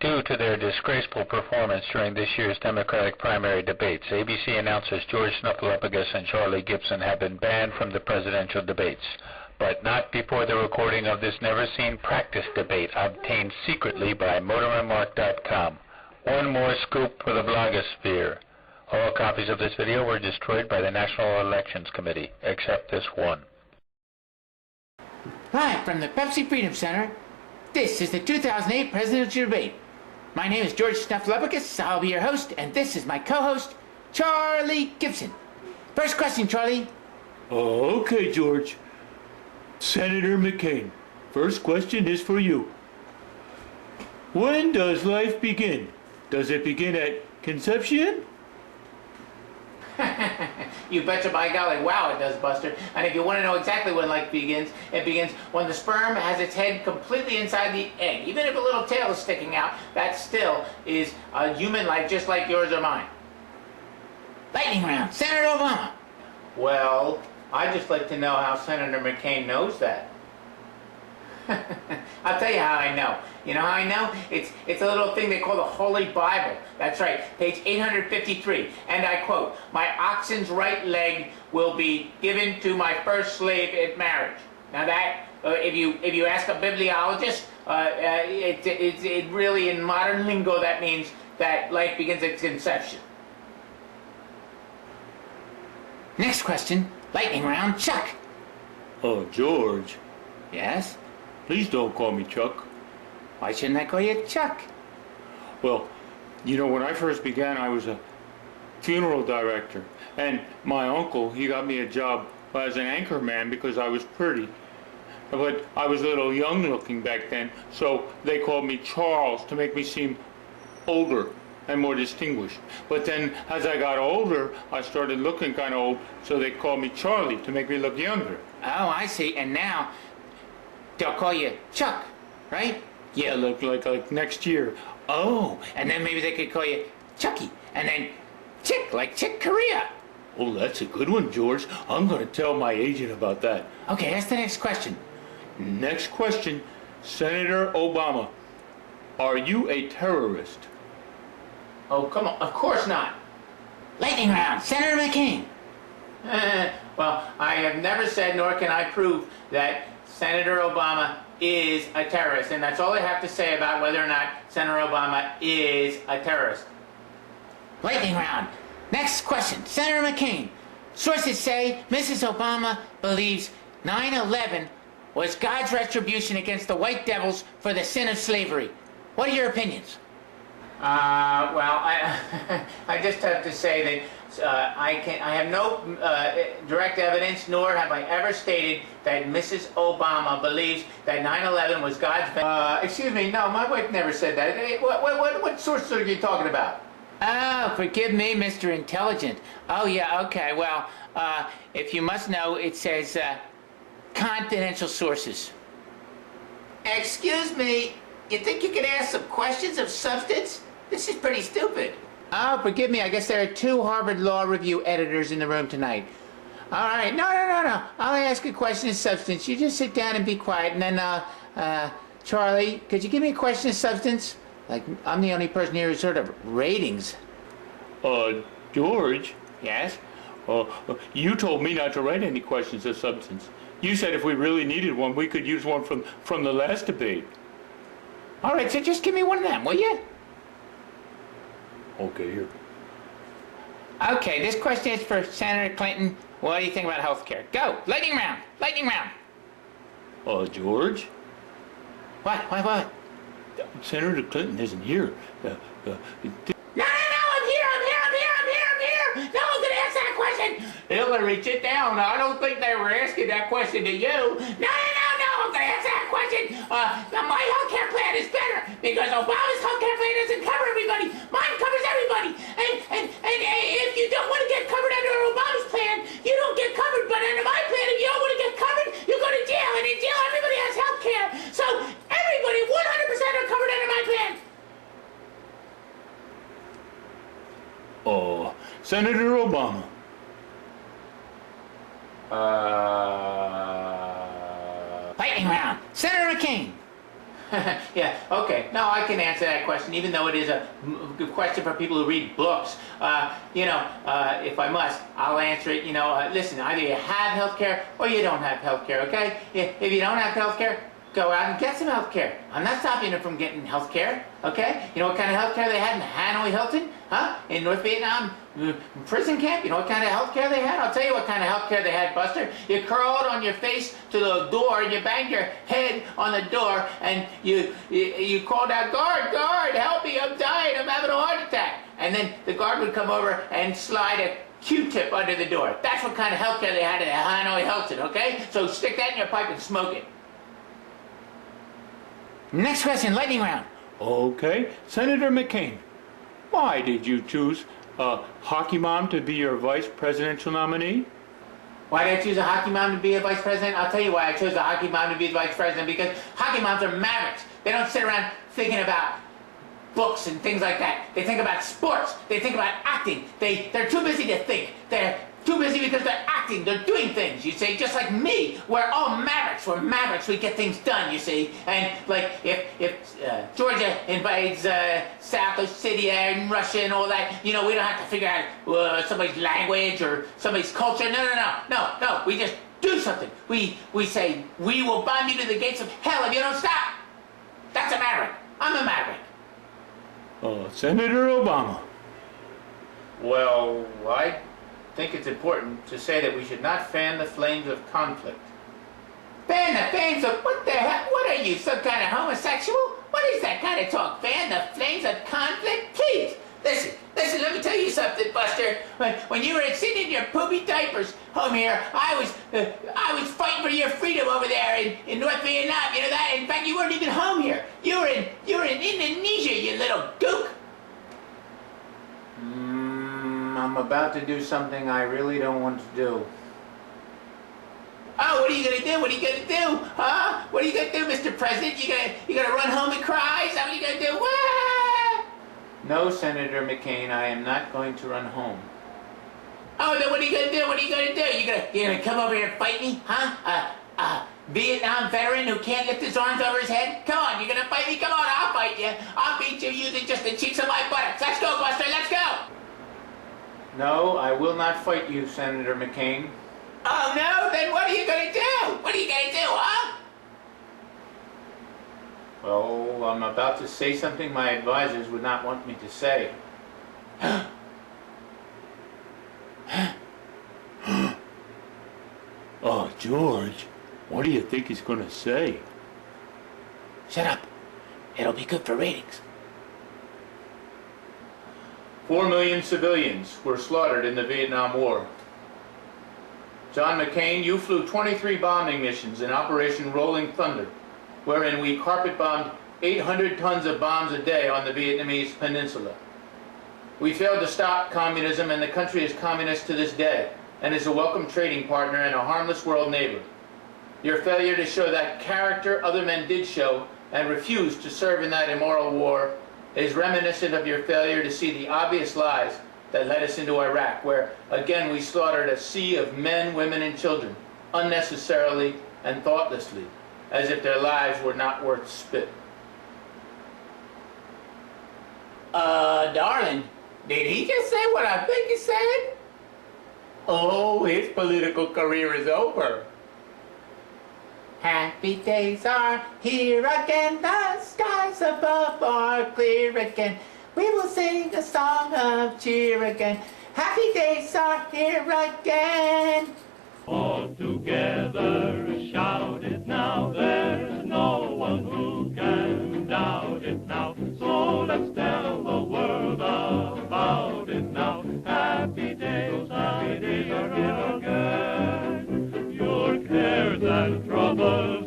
Due to their disgraceful performance during this year's Democratic primary debates, ABC announcers George Snuffleupagus and Charlie Gibson have been banned from the presidential debates, but not before the recording of this never-seen practice debate obtained secretly by motorandmark.com. One more scoop for the blogosphere. All copies of this video were destroyed by the National Elections Committee, except this one. Live from the Pepsi Freedom Center, this is the 2008 presidential debate. My name is George Snuffleupagus. I'll be your host, and this is my co-host, Charlie Gibson. First question, Charlie. Okay, George. Senator McCain, first question is for you. When does life begin? Does it begin at conception? You betcha by golly, wow it does, Buster. And if you want to know exactly when life begins, it begins when the sperm has its head completely inside the egg. Even if a little tail is sticking out, that still is a human life just like yours or mine. Lightning round, Senator Obama. Well, I'd just like to know how Senator McCain knows that. I'll tell you how I know. You know how I know? It's a little thing they call the Holy Bible. That's right, page 853. And I quote, "My oxen's right leg will be given to my first slave at marriage." Now that, if you ask a bibliologist, it really in modern lingo that means that life begins at conception. Next question, lightning round, Chuck. Oh, George. Yes? Please don't call me Chuck. Why shouldn't I call you Chuck? Well, you know, when I first began, I was a funeral director. And my uncle, he got me a job as an anchor man because I was pretty. But I was a little young looking back then, so they called me Charles to make me seem older and more distinguished. But then, as I got older, I started looking kind of old, so they called me Charlie to make me look younger. Oh, I see. And now they'll call you Chuck, right? Yeah, like next year. Oh, and then maybe they could call you Chucky, and then Chick, like Chick Corea. Oh, that's a good one, George. I'm going to tell my agent about that. Okay, that's the next question. Next question, Senator Obama. Are you a terrorist? Oh, come on. Of course not. Lightning round, Senator McCain. Well, I have never said, nor can I prove, that Senator Obama is a terrorist, and that's all I have to say about whether or not Senator Obama is a terrorist. Lightning round. Next question, Senator McCain. Sources say Mrs. Obama believes 9/11 was God's retribution against the white devils for the sin of slavery. What are your opinions? Well, I just have to say that I have no direct evidence, nor have I ever stated that Mrs. Obama believes that 9/11 was God's. Excuse me, no, my wife never said that. What sources are you talking about? Oh, forgive me, Mr. Intelligent. Oh, yeah, okay. Well, if you must know, it says confidential sources. Excuse me, you think you can ask some questions of substance? This is pretty stupid. Oh, forgive me. I guess there are 2 Harvard Law Review editors in the room tonight. All right. No. I'll ask a question of substance. You just sit down and be quiet. And then, Charlie, could you give me a question of substance? Like, I'm the only person here who's heard of ratings. George? Yes? You told me not to write any questions of substance. You said if we really needed one, we could use one from the last debate. All right, so just give me one of them, will you? Okay, here. Okay, this question is for Senator Clinton. What do you think about health care? Go! Lightning round! Lightning round! George? What? Senator Clinton isn't here. No, I'm here! No one's gonna ask that question! Hillary, sit down. I don't think they were asking that question to you. No one's gonna answer that question! My health care plan is better because Obama's health care plan doesn't cover everybody. Mine covers everybody. And if you don't want to get covered under Obama's plan, you don't get covered. But under my plan, if you don't want to get covered, you go to jail. And in jail, everybody has health care. So everybody, 100% are covered under my plan. Senator Obama. Lightning round. Senator McCain. Yeah, okay. No, I can answer that question, even though it is a good question for people who read books. If I must, I'll answer it. Listen, either you have health care or you don't have health care, okay? If you don't have health care, go out and get some health care. I'm not stopping you from getting health care, okay? You know what kind of health care they had in Hanoi Hilton? Huh? In North Vietnam prison camp? You know what kind of health care they had? I'll tell you what kind of health care they had, Buster. You curled on your face to the door, and you banged your head on the door, and you called out, "Guard, guard, help me, I'm dying, I'm having a heart attack." And then the guard would come over and slide a Q-tip under the door. That's what kind of health care they had at Hanoi Hilton, okay? So stick that in your pipe and smoke it. Next question, lightning round. Okay, Senator McCain, why did you choose a hockey mom to be your vice presidential nominee? Why did I choose a hockey mom to be a vice president? I'll tell you why I chose a hockey mom to be the vice president, because hockey moms are mavericks. They don't sit around thinking about books and things like that. They think about sports. They think about acting. They're too busy to think. They're too busy because they're acting. They're doing things, you see, just like me. We're all mavericks. We're mavericks. We get things done, you see. And like if Georgia invades South Ossetia and Russia and all that, we don't have to figure out somebody's language or somebody's culture. No. We just do something. We say, "We will bomb you to the gates of hell if you don't stop." That's a maverick. I'm a maverick. Senator Obama. Well, I think it's important to say that we should not fan the flames of conflict. Fan the flames of what the hell? What are you, some kind of homosexual? What is that kind of talk? Fan the flames of conflict? Please, listen, let me tell you something, Buster. When you were sitting in your poopy diapers home here, I was fighting for your freedom over there in North Vietnam. You know that? In fact, you weren't even home here. You were in Indonesia, you little gook. I'm about to do something I really don't want to do. Oh, what are you gonna do? What are you gonna do? Huh? What are you gonna do, Mr. President? You gonna run home and cry? Is that what you're gonna do? What? No, Senator McCain, I am not going to run home. Oh, then what are you gonna do? What are you gonna do? You gonna come over here and fight me? Huh? Vietnam veteran who can't lift his arms over his head? Come on, you're gonna fight me? Come on, I'll fight you. I'll beat you using just the cheeks of my buttocks. Let's go, Buster, let's go! No, I will not fight you, Senator McCain. Oh, no? Then what are you gonna do? What are you gonna do, huh? Well, I'm about to say something my advisors would not want me to say. Oh, George, what do you think he's gonna say? Shut up. It'll be good for ratings. 4 million civilians were slaughtered in the Vietnam War. John McCain, you flew 23 bombing missions in Operation Rolling Thunder, wherein we carpet-bombed 800 tons of bombs a day on the Vietnamese peninsula. We failed to stop communism, and the country is communist to this day, and is a welcome trading partner and a harmless world neighbor. Your failure to show that character other men did show, and refused to serve in that immoral war, is reminiscent of your failure to see the obvious lies that led us into Iraq, where again we slaughtered a sea of men, women, and children, unnecessarily and thoughtlessly, as if their lives were not worth spit. Darling, did he just say what I think he said? Oh, his political career is over. Happy days are here again, the skies above are clear again. We will sing a song of cheer again. Happy days are here again. All together shout it now, there's no one who can doubt it now. So let's tell the world about it now. Happy days are here again. Your cares and troubles